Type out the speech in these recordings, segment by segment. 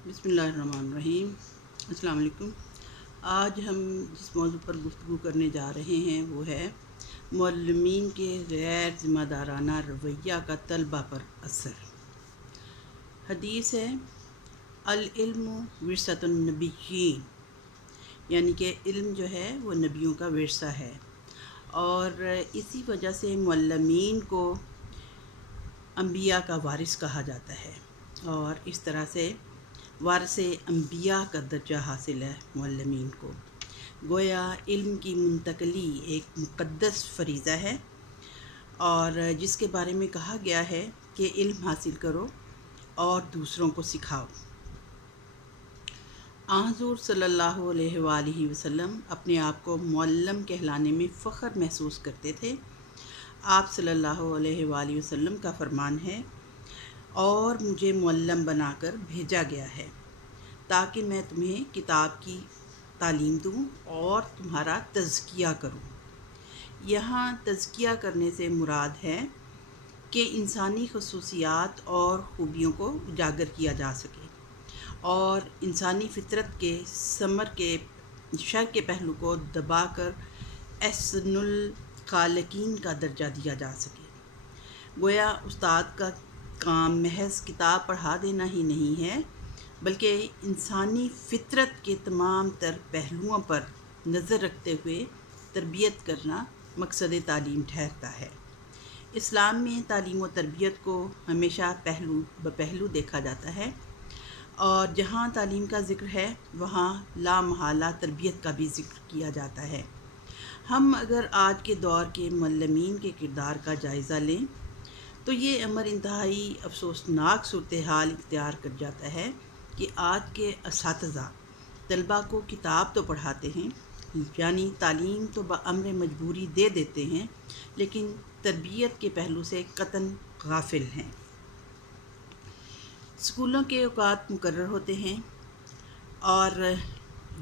بسم اللہ الرحمن الرحیم۔ السلام علیکم۔ آج ہم جس موضوع پر گفتگو کرنے جا رہے ہیں وہ ہے معلمین کے غیر ذمہ دارانہ رویہ کا طلبہ پر اثر۔ حدیث ہے العلم ورثۃ النبیین، یعنی کہ علم جو ہے وہ نبیوں کا ورثہ ہے، اور اسی وجہ سے معلمین کو انبیاء کا وارث کہا جاتا ہے، اور اس طرح سے وارث انبیاء کا درجہ حاصل ہے معلمین کو۔ گویا علم کی منتقلی ایک مقدس فریضہ ہے، اور جس کے بارے میں کہا گیا ہے کہ علم حاصل کرو اور دوسروں کو سکھاؤ۔ حضور صلی اللہ علیہ وآلہ وسلم اپنے آپ کو معلم کہلانے میں فخر محسوس کرتے تھے۔ آپ صلی اللہ علیہ وآلہ وسلم کا فرمان ہے، اور مجھے معلم بنا کر بھیجا گیا ہے تاکہ میں تمہیں کتاب کی تعلیم دوں اور تمہارا تزکیہ کروں۔ یہاں تزکیہ کرنے سے مراد ہے کہ انسانی خصوصیات اور خوبیوں کو اجاگر کیا جا سکے، اور انسانی فطرت کے ثمر کے شر کے پہلو کو دبا کر احسن الخالقین کا درجہ دیا جا سکے۔ گویا استاد کا کام محض کتاب پڑھا دینا ہی نہیں ہے، بلکہ انسانی فطرت کے تمام تر پہلوؤں پر نظر رکھتے ہوئے تربیت کرنا مقصد تعلیم ٹھہرتا ہے۔ اسلام میں تعلیم و تربیت کو ہمیشہ پہلو بپہلو دیکھا جاتا ہے، اور جہاں تعلیم کا ذکر ہے وہاں لا محالہ تربیت کا بھی ذکر کیا جاتا ہے۔ ہم اگر آج کے دور کے معلمین کے کردار کا جائزہ لیں تو یہ امر انتہائی افسوسناک صورتحال اختیار کر جاتا ہے کہ آج کے اساتذہ طلباء کو کتاب تو پڑھاتے ہیں، یعنی تعلیم تو بامر مجبوری دے دیتے ہیں، لیکن تربیت کے پہلو سے قطعاً غافل ہیں۔ اسکولوں کے اوقات مقرر ہوتے ہیں، اور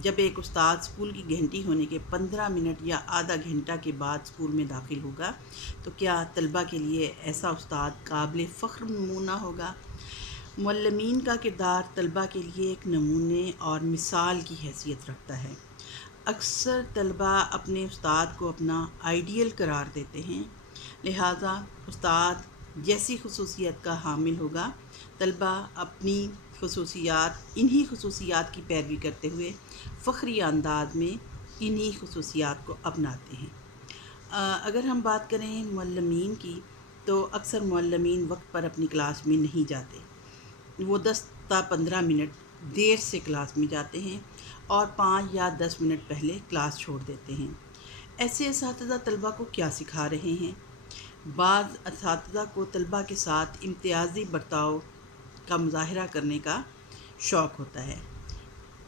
جب ایک استاد اسکول کی گھنٹی ہونے کے 15 منٹ یا آدھا گھنٹہ کے بعد اسکول میں داخل ہوگا تو کیا طلباء کے لیے ایسا استاد قابل فخر نمونہ ہوگا؟ معلمین کا کردار طلباء کے لیے ایک نمونے اور مثال کی حیثیت رکھتا ہے۔ اکثر طلباء اپنے استاد کو اپنا آئیڈیل قرار دیتے ہیں، لہٰذا استاد جیسی خصوصیت کا حامل ہوگا، طلباء اپنی انہی خصوصیات کی پیروی کرتے ہوئے فخری انداز میں انہی خصوصیات کو اپناتے ہیں۔ اگر ہم بات کریں معلمین کی، تو اکثر معلمین وقت پر اپنی کلاس میں نہیں جاتے۔ وہ 10 تا 15 منٹ دیر سے کلاس میں جاتے ہیں اور 5 یا 10 منٹ پہلے کلاس چھوڑ دیتے ہیں۔ ایسے اساتذہ طلباء کو کیا سکھا رہے ہیں؟ بعض اساتذہ کو طلباء کے ساتھ امتیازی برتاؤ کا مظاہرہ کرنے کا شوق ہوتا ہے۔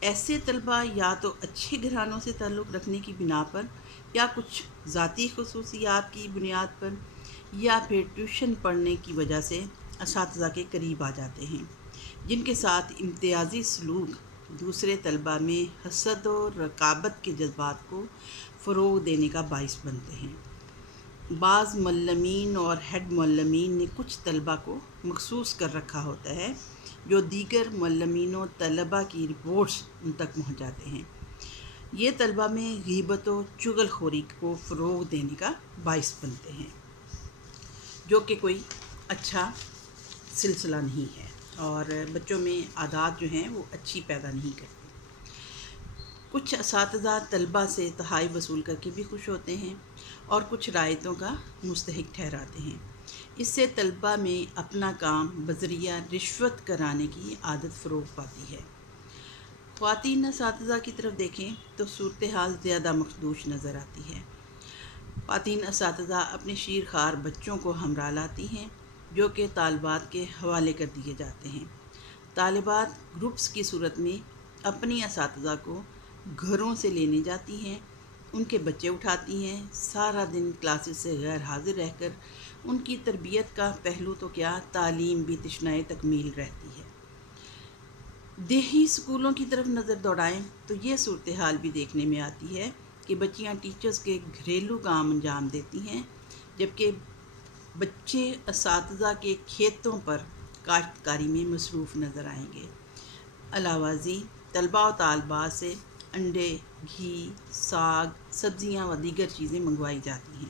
ایسے طلباء یا تو اچھے گھرانوں سے تعلق رکھنے کی بنا پر، یا کچھ ذاتی خصوصیات کی بنیاد پر، یا پھر ٹیوشن پڑھنے کی وجہ سے اساتذہ کے قریب آ جاتے ہیں، جن کے ساتھ امتیازی سلوک دوسرے طلباء میں حسد و رقابت کے جذبات کو فروغ دینے کا باعث بنتے ہیں۔ بعض معلمین اور ہیڈ معلمین نے کچھ طلباء کو مخصوص کر رکھا ہوتا ہے جو دیگر معلمین و طلباء کی رپورٹس ان تک پہنچاتے ہیں۔ یہ طلباء میں غیبت و چغل خوری کو فروغ دینے کا باعث بنتے ہیں، جو کہ کوئی اچھا سلسلہ نہیں ہے، اور بچوں میں عادات جو ہیں وہ اچھی پیدا نہیں کرتے۔ کچھ اساتذہ طلباء سے تحائف وصول کر کے بھی خوش ہوتے ہیں، اور کچھ رعایتوں کا مستحق ٹھہراتے ہیں۔ اس سے طلباء میں اپنا کام بذریعہ رشوت کرانے کی عادت فروغ پاتی ہے۔ خواتین اساتذہ کی طرف دیکھیں تو صورتحال زیادہ مخدوش نظر آتی ہے۔ خواتین اساتذہ اپنے شیرخوار بچوں کو ہمراہ لاتی ہیں، جو کہ طالبات کے حوالے کر دیے جاتے ہیں۔ طالبات گروپس کی صورت میں اپنی اساتذہ کو گھروں سے لینے جاتی ہیں، ان کے بچے اٹھاتی ہیں، سارا دن کلاسز سے غیر حاضر رہ کر ان کی تربیت کا پہلو تو کیا، تعلیم بھی تشنۂ تکمیل رہتی ہے۔ دیہی اسکولوں کی طرف نظر دوڑائیں تو یہ صورتحال بھی دیکھنے میں آتی ہے کہ بچیاں ٹیچرز کے گھریلو کام انجام دیتی ہیں، جبکہ بچے اساتذہ کے کھیتوں پر کاشتکاری میں مصروف نظر آئیں گے۔ علاوہ ازیں طلباء و طالبات سے انڈے، گھی، ساگ، سبزیاں و دیگر چیزیں منگوائی جاتی ہیں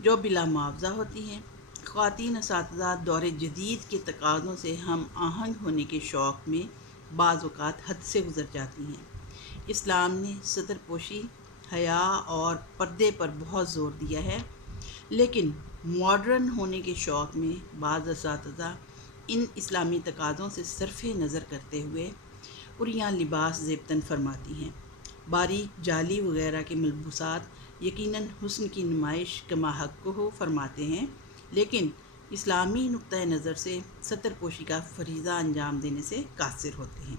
جو بلا معاوضہ ہوتی ہیں۔ خواتین اساتذہ دور جدید کے تقاضوں سے ہم آہنگ ہونے کے شوق میں بعض اوقات حد سے گزر جاتی ہیں۔ اسلام نے ستر پوشی، حیا اور پردے پر بہت زور دیا ہے، لیکن ماڈرن ہونے کے شوق میں بعض اساتذہ ان اسلامی تقاضوں سے صرف نظر کرتے ہوئے عریاں لباس زیبتاً فرماتی ہیں۔ باریک جالی وغیرہ کے ملبوسات یقیناً حسن کی نمائش کما حق ہو فرماتے ہیں، لیکن اسلامی نقطۂ نظر سے ستر پوشی کا فریضہ انجام دینے سے قاصر ہوتے ہیں۔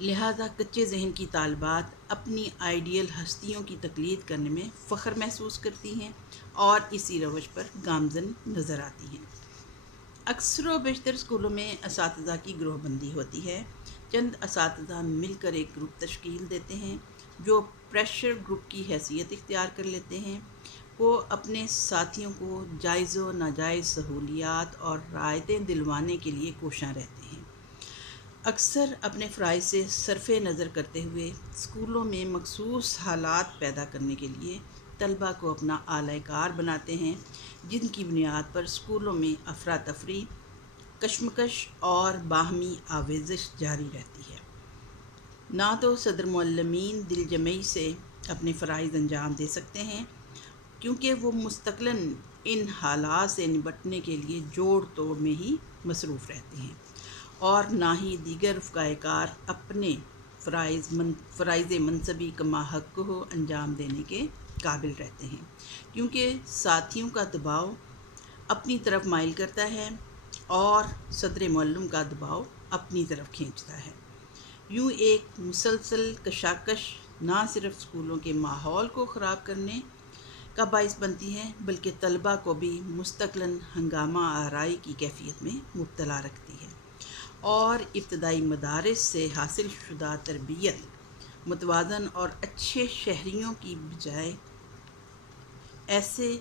لہذا کچے ذہن کی طالبات اپنی آئیڈیل ہستیوں کی تقلید کرنے میں فخر محسوس کرتی ہیں اور اسی روش پر گامزن نظر آتی ہیں۔ اکثر و بیشتر اسکولوں میں اساتذہ کی گروہ بندی ہوتی ہے۔ چند اساتذہ مل کر ایک گروپ تشکیل دیتے ہیں جو پریشر گروپ کی حیثیت اختیار کر لیتے ہیں۔ وہ اپنے ساتھیوں کو جائز و ناجائز سہولیات اور رعایتیں دلوانے کے لیے کوشاں رہتے ہیں۔ اکثر اپنے فرائض سے صرف نظر کرتے ہوئے اسکولوں میں مخصوص حالات پیدا کرنے کے لیے طلباء کو اپنا اعلی کار بناتے ہیں، جن کی بنیاد پر اسکولوں میں افراتفری، کشمکش اور باہمی آویزش جاری رہتی ہے۔ نہ تو صدر معلمین دل جمعی سے اپنے فرائض انجام دے سکتے ہیں، کیونکہ وہ مستقلاً ان حالات سے نمٹنے کے لیے جوڑ توڑ میں ہی مصروف رہتے ہیں، اور نہ ہی دیگر رفقائے کار اپنے فرائض منصبی کما حق ہو انجام دینے کے قابل رہتے ہیں، کیونکہ ساتھیوں کا دباؤ اپنی طرف مائل کرتا ہے اور صدر معلم کا دباؤ اپنی طرف کھینچتا ہے۔ یوں ایک مسلسل کشاکش نہ صرف اسکولوں کے ماحول کو خراب کرنے کا باعث بنتی ہے، بلکہ طلباء کو بھی مستقلاً ہنگامہ آرائی کی کیفیت میں مبتلا رکھتی ہے، اور ابتدائی مدارس سے حاصل شدہ تربیت متوازن اور اچھے شہریوں کی بجائے ایسے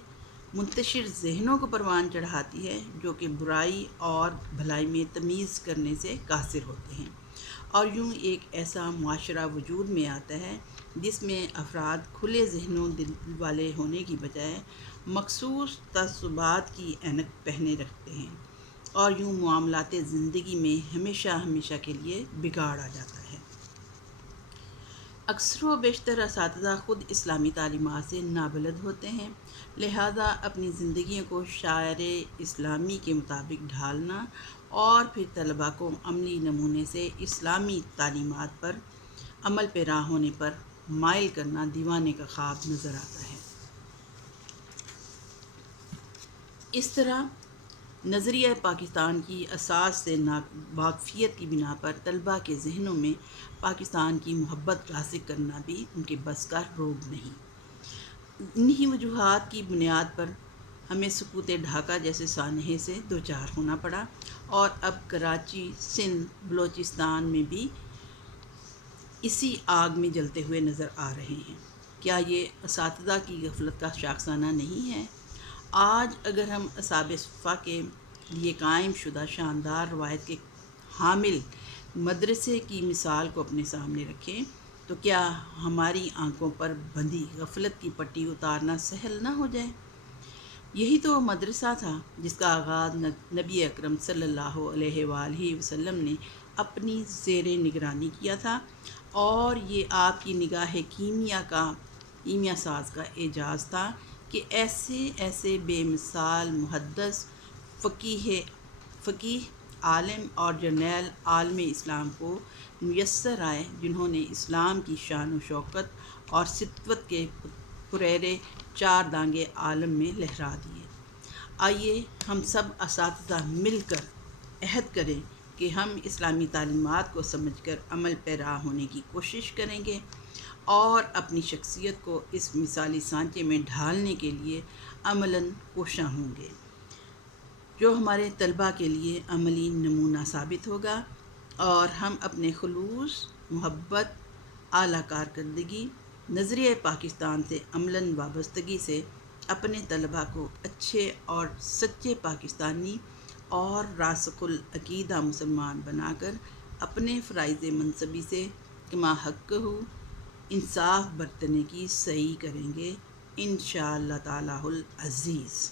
منتشر ذہنوں کو پروان چڑھاتی ہے جو کہ برائی اور بھلائی میں تمیز کرنے سے قاصر ہوتے ہیں، اور یوں ایک ایسا معاشرہ وجود میں آتا ہے جس میں افراد کھلے ذہن و دل والے ہونے کی بجائے مخصوص تعصبات کی اینک پہنے رکھتے ہیں، اور یوں معاملات زندگی میں ہمیشہ ہمیشہ کے لیے بگاڑ آ جاتا ہے۔ اکثر و بیشتر اساتذہ خود اسلامی تعلیمات سے نابلد ہوتے ہیں، لہذا اپنی زندگیوں کو شعائر اسلامی کے مطابق ڈھالنا اور پھر طلباء کو عملی نمونے سے اسلامی تعلیمات پر عمل پیرا ہونے پر مائل کرنا دیوانے کا خواب نظر آتا ہے۔ اس طرح نظریہ پاکستان کی اساس سے واقفیت کی بنا پر طلباء کے ذہنوں میں پاکستان کی محبت راسخ کرنا بھی ان کے بس کا روگ نہیں۔ انہی وجوہات کی بنیاد پر ہمیں سقوط ڈھاکہ جیسے سانحے سے دوچار ہونا پڑا، اور اب کراچی، سندھ، بلوچستان میں بھی اسی آگ میں جلتے ہوئے نظر آ رہے ہیں۔ کیا یہ اساتذہ کی غفلت کا شاخسانہ نہیں ہے؟ آج اگر ہم اصحاب صفا کے لیے قائم شدہ شاندار روایت کے حامل مدرسے کی مثال کو اپنے سامنے رکھیں تو کیا ہماری آنکھوں پر بندھی غفلت کی پٹی اتارنا سہل نہ ہو جائے؟ یہی تو مدرسہ تھا جس کا آغاز نبی اکرم صلی اللہ علیہ وآلہ وسلم نے اپنی زیر نگرانی کیا تھا، اور یہ آپ کی نگاہ کیمیا ساز کا اعجاز تھا کہ ایسے بے مثال محدث، فقیہ، عالم اور جرنیل عالم اسلام کو میسر آئے جنہوں نے اسلام کی شان و شوکت اور سطوت کے پریرے چار دانگے عالم میں لہرا دیے۔ آئیے ہم سب اساتذہ مل کر عہد کریں کہ ہم اسلامی تعلیمات کو سمجھ کر عمل پیرا ہونے کی کوشش کریں گے، اور اپنی شخصیت کو اس مثالی سانچے میں ڈھالنے کے لیے عملاً کوشاں ہوں گے، جو ہمارے طلباء کے لیے عملی نمونہ ثابت ہوگا، اور ہم اپنے خلوص، محبت، اعلیٰ کارکردگی، نظریہ پاکستان سے عملاً وابستگی سے اپنے طلباء کو اچھے اور سچے پاکستانی اور راسخ العقیدہ مسلمان بنا کر اپنے فرائض منصبی سے کما حق ہو انصاف برتنے کی صحیح کریں گے انشاء اللہ تعالی العزیز۔